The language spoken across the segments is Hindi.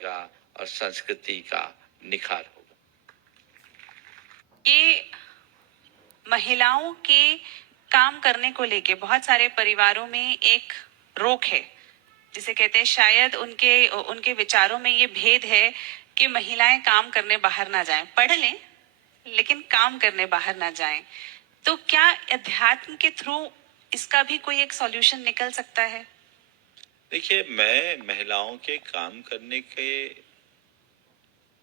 और संस्कृति का निखार होगा। ये महिलाओं के काम करने को लेके बहुत सारे परिवारों में एक रोक है, जिसे कहते हैं शायद उनके उनके विचारों में ये भेद है कि महिलाएं काम करने बाहर ना जाएं, पढ़ लें लेकिन काम करने बाहर ना जाएं। तो क्या अध्यात्म के थ्रू इसका भी कोई एक सॉल्यूशन निकल सकता है? देखिए, मैं महिलाओं के काम करने के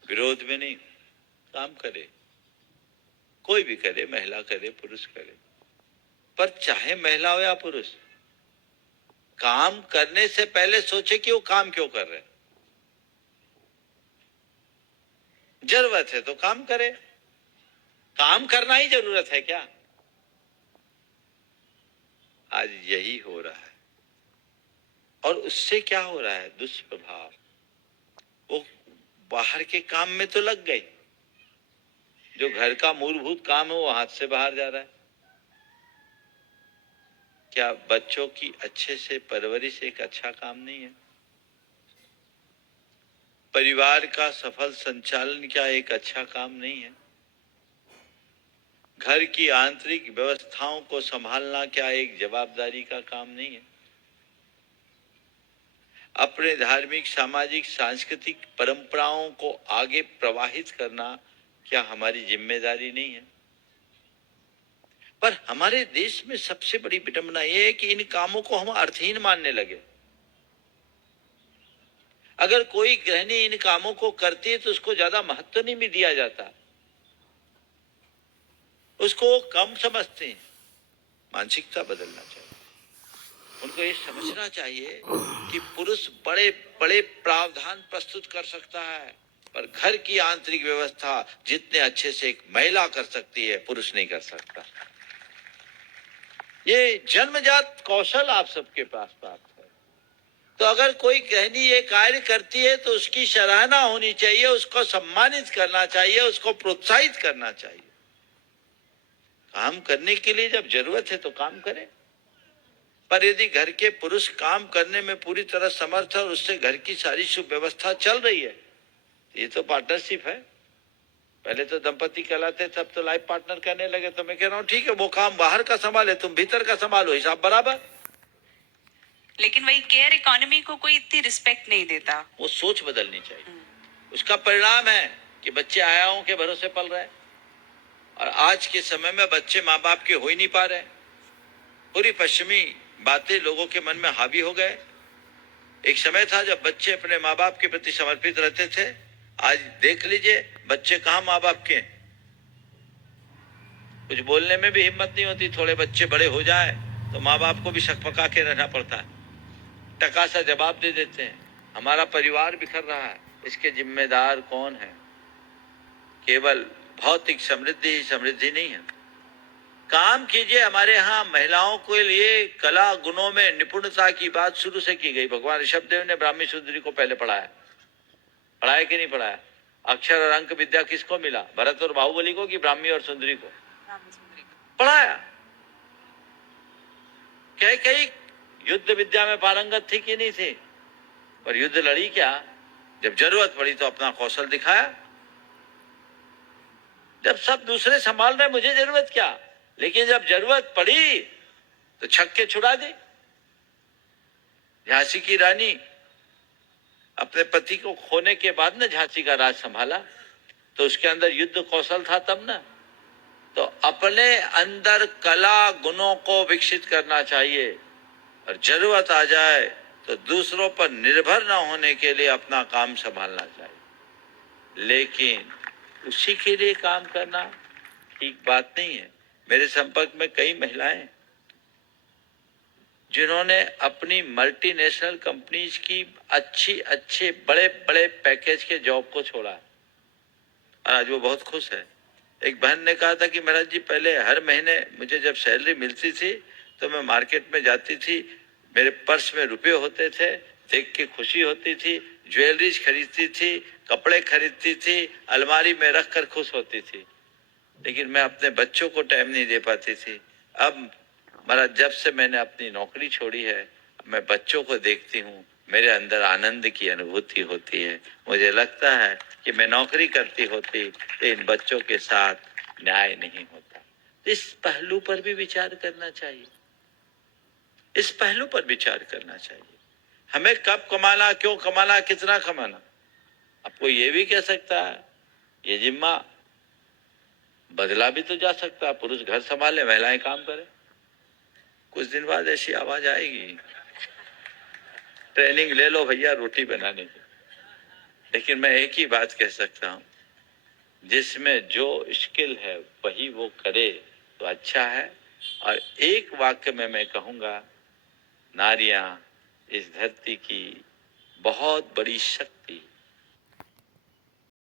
विरोध में नहीं। काम करे, कोई भी करे, महिला करे, पुरुष करे, पर चाहे महिला हो या पुरुष, काम करने से पहले सोचे कि वो काम क्यों कर रहे हैं। जरूरत है तो काम करे। काम करना ही जरूरत है क्या? आज यही हो रहा है, और उससे क्या हो रहा है? दुष्प्रभाव। वो बाहर के काम में तो लग गई, जो घर का मूलभूत काम है वो हाथ से बाहर जा रहा है। क्या बच्चों की अच्छे से परवरिश एक अच्छा काम नहीं है? परिवार का सफल संचालन क्या एक अच्छा काम नहीं है? घर की आंतरिक व्यवस्थाओं को संभालना क्या एक जवाबदारी का काम नहीं है? अपने धार्मिक, सामाजिक, सांस्कृतिक परंपराओं को आगे प्रवाहित करना क्या हमारी जिम्मेदारी नहीं है? पर हमारे देश में सबसे बड़ी विडंबना यह है कि इन कामों को हम अर्थहीन मानने लगे। अगर कोई गृहिणी इन कामों को करती है तो उसको ज्यादा महत्व नहीं भी दिया जाता, उसको कम समझते हैं। मानसिकता बदलना चाहिए। उनको ये समझना चाहिए कि पुरुष बड़े बड़े प्रावधान प्रस्तुत कर सकता है, पर घर की आंतरिक व्यवस्था जितने अच्छे से एक महिला कर सकती है, पुरुष नहीं कर सकता। ये जन्मजात कौशल आप सबके पास प्राप्त है। तो अगर कोई गृहिणी ये कार्य करती है तो उसकी सराहना होनी चाहिए, उसको सम्मानित करना चाहिए, उसको प्रोत्साहित करना चाहिए। काम करने के लिए जब जरूरत है तो काम करें, पर यदि घर के पुरुष काम करने में पूरी तरह समर्थ है और उससे घर की सारी सुव्यवस्था चल रही है, ये तो पार्टनरशिप है। पहले तो दंपति कहलाते, तब तो लाइफ पार्टनर कहने लगे। तो मैं कह रहा हूँ ठीक है, वो काम बाहर का संभाले, तुम भीतर का संभालो, हिसाब बराबर। लेकिन वही केयर इकोनॉमी को कोई इतनी रिस्पेक्ट नहीं देता। वो सोच बदलनी चाहिए। उसका परिणाम है कि बच्चे आयाओं के भरोसे पल रहे हैं, और आज के समय में बच्चे माँ बाप के हो ही नहीं पा रहे। पूरी पश्चिमी बातें लोगों के मन में हावी हो गए। एक समय था जब बच्चे अपने माँ बाप के प्रति समर्पित रहते थे। आज देख लीजिए, बच्चे कहाँ माँ बाप के। कुछ बोलने में भी हिम्मत नहीं होती। थोड़े बच्चे बड़े हो जाए तो माँ बाप को भी शकपका के रहना पड़ता है, टका सा जवाब दे देते हैं। हमारा परिवार बिखर रहा है, इसके जिम्मेदार कौन है? केवल भौतिक समृद्धि ही समृद्धि नहीं है। काम कीजिए। हमारे यहाँ महिलाओं के लिए कला गुणों में निपुणता की बात शुरू से की गई। भगवान ऋषभदेव ने ब्राह्मी सुंदरी को पहले पढ़ाया। पढ़ाया कि नहीं पढ़ाया? अक्षर और अंक विद्या किसको मिला? भरत और बाहुबली को कि ब्राह्मी और सुंदरी को? पढ़ाया। कई युद्ध विद्या में पारंगत थी कि नहीं थी, पर युद्ध लड़ी क्या? जब जरूरत पड़ी तो अपना कौशल दिखाया। जब सब दूसरे संभाल रहे, मुझे जरूरत क्या? लेकिन जब जरूरत पड़ी तो छक्के छुड़ा दी। झांसी की रानी अपने पति को खोने के बाद न झांसी का राज संभाला, तो उसके अंदर युद्ध कौशल था तब ना। तो अपने अंदर कला गुणों को विकसित करना चाहिए, और जरूरत आ जाए तो दूसरों पर निर्भर न होने के लिए अपना काम संभालना चाहिए। लेकिन उसी के लिए काम करना ठीक बात नहीं है। मेरे संपर्क में कई महिलाएं जिन्होंने अपनी मल्टीनेशनल कंपनीज की अच्छे बड़े बड़े पैकेज के जॉब को छोड़ा, और आज वो बहुत खुश है। एक बहन ने कहा था कि महाराज जी, पहले हर महीने मुझे जब सैलरी मिलती थी तो मैं मार्केट में जाती थी, मेरे पर्स में रुपए होते थे, देख के खुशी होती थी, ज्वेलरीज खरीदती थी, कपड़े खरीदती थी, अलमारी में रख कर खुश होती थी, लेकिन मैं अपने बच्चों को टाइम नहीं दे पाती थी। अब महाराज, जब से मैंने अपनी नौकरी छोड़ी है, मैं बच्चों को देखती हूँ मेरे अंदर आनंद की अनुभूति होती है। मुझे लगता है कि मैं नौकरी करती होती तो इन बच्चों के साथ न्याय नहीं होता। इस पहलू पर भी विचार करना चाहिए, इस पहलू पर विचार करना चाहिए। हमें कब कमाना, क्यों कमाना, कितना कमाना, आपको ये भी कह सकता है। ये जिम्मा बदला भी तो जा सकता है। पुरुष घर संभाले, महिलाएं काम करें। कुछ दिन बाद ऐसी आवाज आएगी, ट्रेनिंग ले लो भैया रोटी बनाने की। लेकिन मैं एक ही बात कह सकता हूं, जिसमें जो स्किल है वही वो करे तो अच्छा है। और एक वाक्य में मैं कहूंगा, नारियां इस धरती की बहुत बड़ी शक्ति